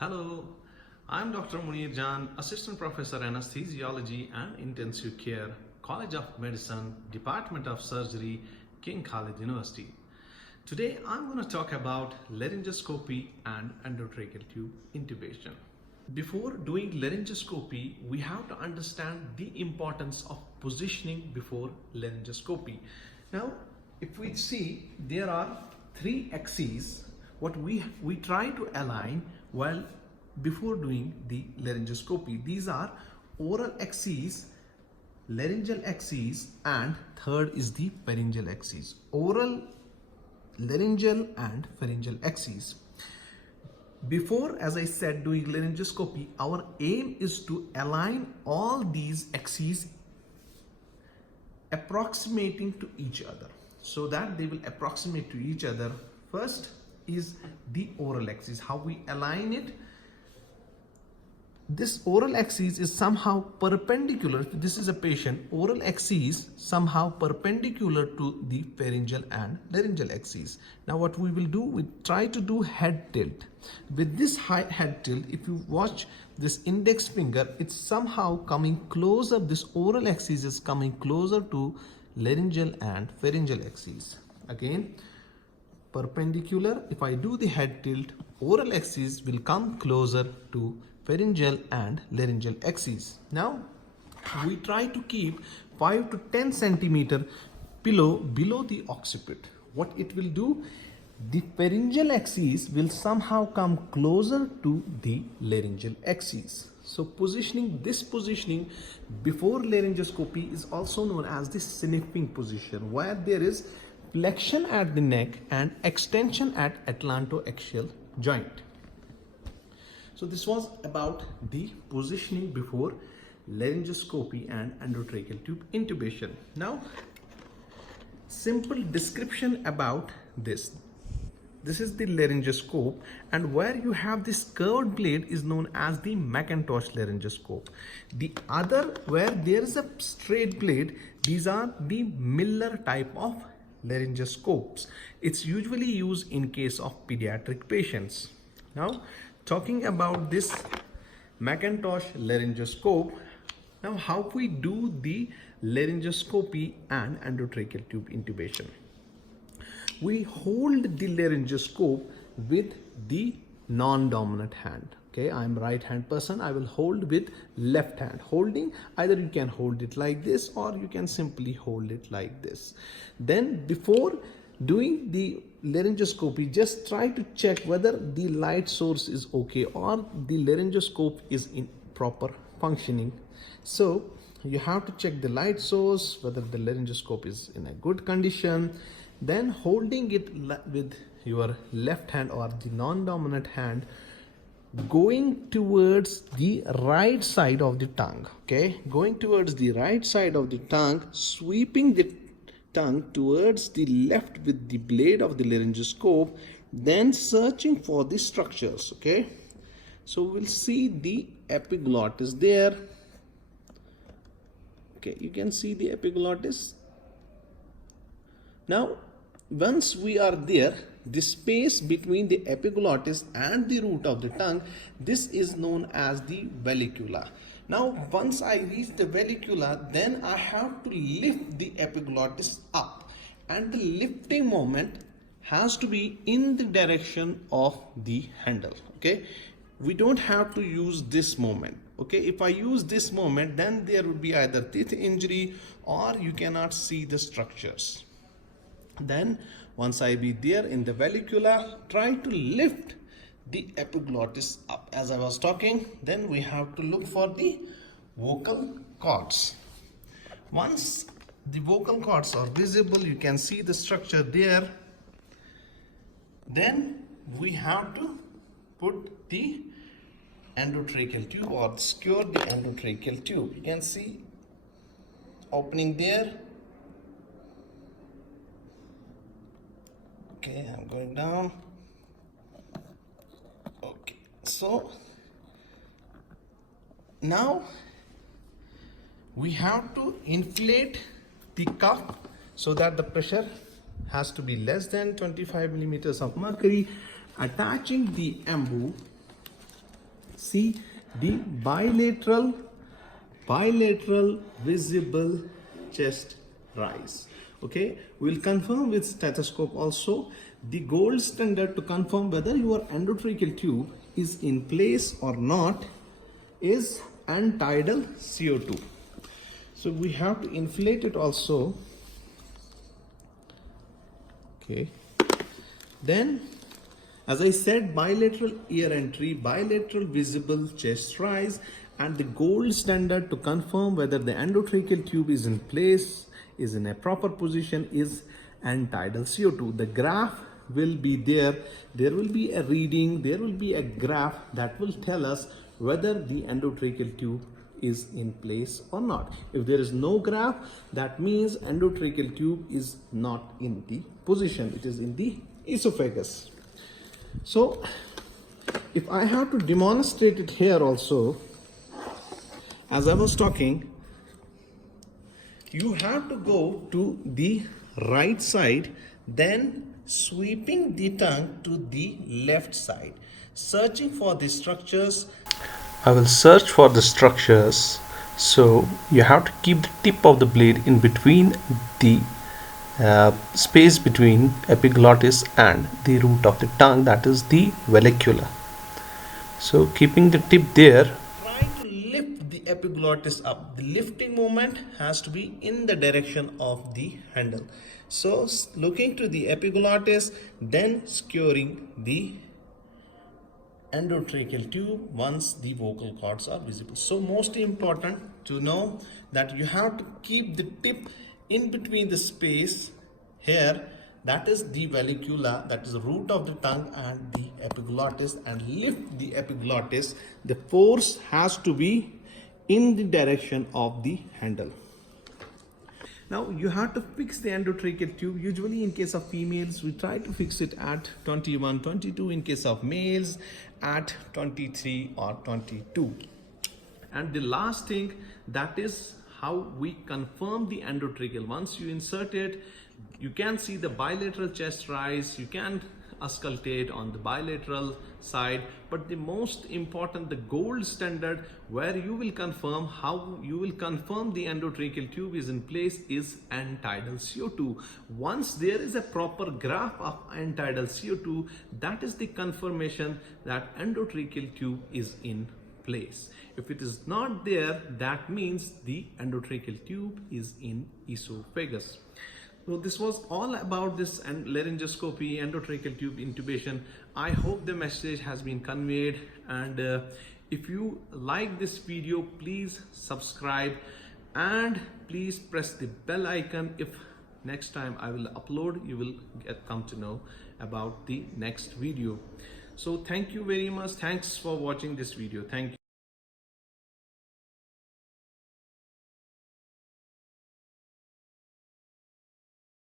Hello, I'm Dr. Muneer Jan, Assistant Professor Anesthesiology and Intensive Care, College of Medicine, Department of Surgery, King Khalid University. Today I'm going to talk about laryngoscopy and endotracheal tube intubation. Before doing laryngoscopy, we have to understand the importance of positioning before laryngoscopy. Now, if we see, there are three axes what we try to align while before doing the laryngoscopy. These are oral axis, laryngeal axis, and third is the pharyngeal axis. Oral, laryngeal, and pharyngeal axis. Before, as I said, doing laryngoscopy, our aim is to align all these axes approximating to each other so that they will approximate to each other. First is the oral axis, how we align it. This oral axis is somehow perpendicular. This is a patient. Oral axis somehow perpendicular to the pharyngeal and laryngeal axis. Now what we will do, we try to do head tilt. With this high head tilt, if you watch this index finger, it's somehow coming closer. This oral axis is coming closer to laryngeal and pharyngeal axis. Again, perpendicular. If I do the head tilt, oral axis will come closer to pharyngeal and laryngeal axis. Now we try to keep 5 to 10 centimeter below the occiput. What it will do, the pharyngeal axis will somehow come closer to the laryngeal axis. So this positioning before laryngoscopy is also known as the sniffing position, where there is flexion at the neck and extension at atlantoaxial joint. So this was about the positioning before laryngoscopy and endotracheal tube intubation. Now, simple description about this. This is the laryngoscope, and where you have this curved blade is known as the Macintosh laryngoscope. The other, where there is a straight blade, these are the Miller type of laryngoscopes. It's usually used in case of pediatric patients. Now, talking about this Macintosh laryngoscope, now how we do the laryngoscopy and endotracheal tube intubation. We hold the laryngoscope with the non-dominant hand. Okay, I'm right hand person, I will hold with left hand. Holding, either you can hold it like this or you can simply hold it like this. Then before doing the laryngoscopy, just try to check whether the light source is okay or the laryngoscope is in proper functioning. So you have to check the light source, whether the laryngoscope is in a good condition. Then holding it with your left hand or the non-dominant hand, going towards the right side of the tongue. Okay, going towards the right side of the tongue, sweeping the tongue towards the left with the blade of the laryngoscope, then searching for the structures. Okay, so we'll see the epiglottis there. Okay, you can see the epiglottis. Now once we are there, the space between the epiglottis and the root of the tongue, this is known as the vallicula. Now once I reach the vallicula, then I have to lift the epiglottis up, and the lifting moment has to be in the direction of the handle. Okay, we don't have to use this moment. Okay, if I use this moment, then there would be either teeth injury or you cannot see the structures. Then once I be there in the vallicula, try to lift the epiglottis up as I was talking. Then we have to look for the vocal cords. Once the vocal cords are visible, you can see the structure there. Then we have to put the endotracheal tube or secure the endotracheal tube. You can see opening there. Okay, I'm going down. Okay, so now we have to inflate the cuff so that the pressure has to be less than 25 millimeters of mercury, attaching the embu see the bilateral visible chest rise. Okay, we'll confirm with stethoscope also. The gold standard to confirm whether your endotracheal tube is in place or not is end-tidal CO2. So we have to inflate it also. Okay, then as I said, bilateral ear entry, bilateral visible chest rise, and the gold standard to confirm whether the endotracheal tube is in place, is in a proper position, is end-tidal CO2. The graph will be there. There will be a reading, there will be a graph that will tell us whether the endotracheal tube is in place or not. If there is no graph, that means endotracheal tube is not in the position, it is in the esophagus. So if I have to demonstrate it here also, as I was talking, you have to go to the right side, then sweeping the tongue to the left side, searching for the structures. I will search for the structures. So you have to keep the tip of the blade in between the space between epiglottis and the root of the tongue, that is the vallecula. So keeping the tip there, try to lift the epiglottis up. The lifting movement has to be in the direction of the handle. So looking to the epiglottis, then securing the endotracheal tube once the vocal cords are visible. So most important to know that you have to keep the tip in between the space here, that is the vallecula, that is the root of the tongue, and the epiglottis, and lift the epiglottis. The force has to be in the direction of the handle. Now you have to fix the endotracheal tube. Usually in case of females, we try to fix it at 21, 22. In case of males, at 23 or 22. And the last thing, that is how we confirm the endotracheal. Once you insert it, you can see the bilateral chest rise, you can auscultate on the bilateral side, but the most important, the gold standard, where you will confirm, how you will confirm the endotracheal tube is in place, is end-tidal CO2. Once there is a proper graph of end-tidal CO2, that is the confirmation that endotracheal tube is in place. If it is not there, that means the endotracheal tube is in esophagus. So this was all about this and laryngoscopy, endotracheal tube intubation. I hope the message has been conveyed, and if you like this video, please subscribe and please press the bell icon. If next time I will upload, you will come to know about the next video. So thank you very much. Thanks for watching this video. Thank you.